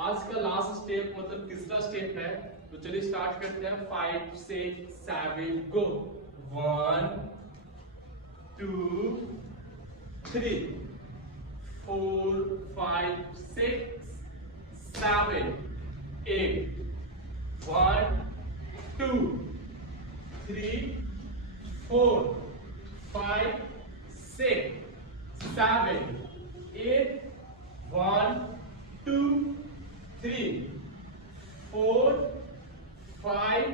आज का last step मतलब तीसरा स्टेप है, तो चलिए स्टार्ट करते हैं। 5 6 7 गो। 1 2 3 4 5 6 7 8 1 2 3 4 5 6 7 8 1 2 3 4 5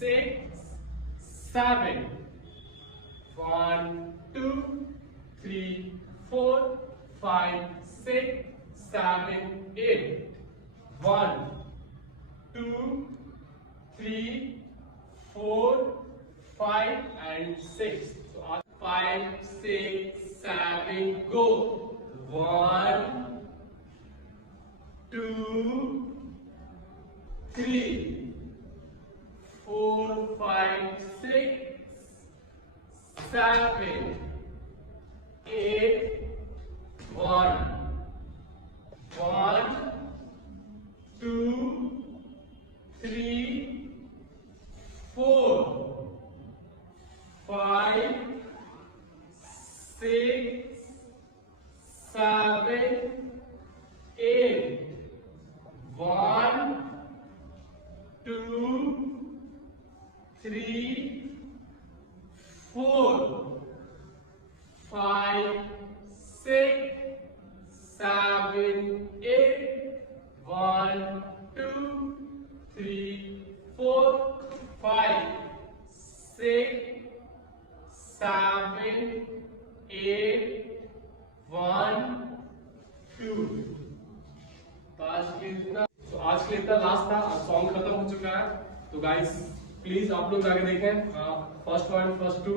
6 7 1 2 3 4 5 6 7 8 1 2 3 4 5 and 6. So 5 6 7 go. 1 2 3 4 5 6 7 8 1 1 2 3 4 5 6 7 8 1 2 3 4 5 6 7 8 1 2 3 4 5 6 7 8 1 2। तो आज के लिए इतना लास्ट था। सॉन्ग खत्म हो चुका है। तो गाइस प्लीज आप लोग जाके देखें फर्स्ट 1 फर्स्ट 2